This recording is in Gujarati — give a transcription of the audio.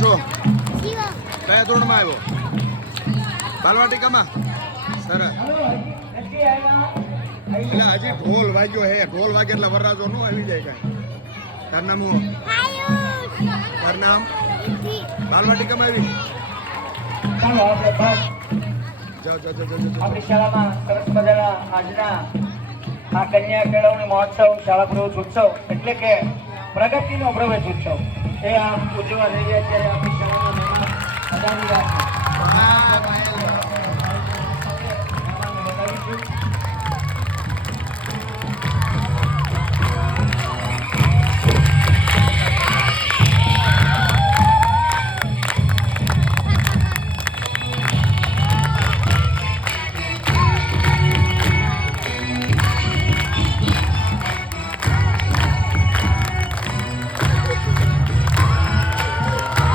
છો? કયા ધોરણમાં આવ્યો? બાલવાટિકામાં. સરસ. એટલે હજી ઢોલ વાગ્યો હે. ઢોલ વાગે એટલે વરરાજો નું આવી જાય કાંઈ. તાર નામ હું? તાર નામ? બાલવાટિકામાં આવી. ચાલો આપણે બસ જાઓ. આપણી શાળામાં સરસ મજાના આજના આ કન્યા કેળવણી મહોત્સવ શાળા પ્રવેશ ઉત્સવ એટલે કે પ્રગતિનો પ્રવેશ ઉત્સવ એ આ ઉજવવા જઈ રહ્યા ત્યારે આપણી શાળાના મહેમાન